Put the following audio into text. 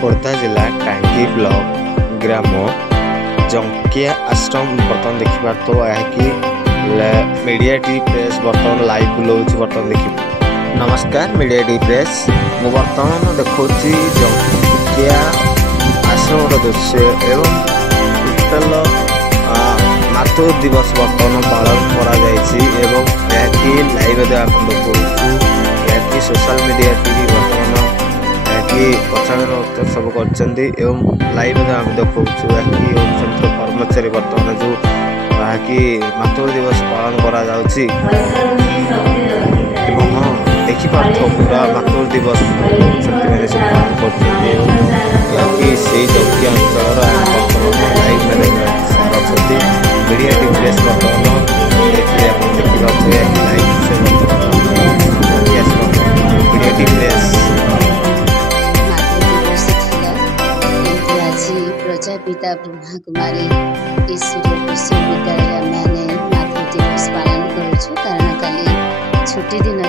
खोर्धा जिला टांगी ब्लॉक ग्राम जंकिया आश्रम बर्तमान देखिबार तो यह कि मीडिया टी प्रेस बर्तमान लाइव बुलाऊँ बर्तमान देखिए। नमस्कार मीडिया टी प्रेस मु बर्तमान देखा जंकिया आश्रम दृश्य एवं टोटाल मातृ दिवस बर्तमान पालन कर लाइव देखा सोशल मीडिया टी बर्तमान प्रचार सब कर लाइव आम देखा कर्मचारी बर्तमान जो मातृ दिवस पालन देखिपार पूरा मातृ दिवस पालन कर जंकिया अंचल लाइव मीडिया टी प्रेस बर्तमान मीडिया टी प्रेस प्रजापिता ब्रह्मा कुमारी ईश्वरीय विश्वविद्यालय मैंने मातृ दिवस पालन करुछु कारण काली छुट्टी दिन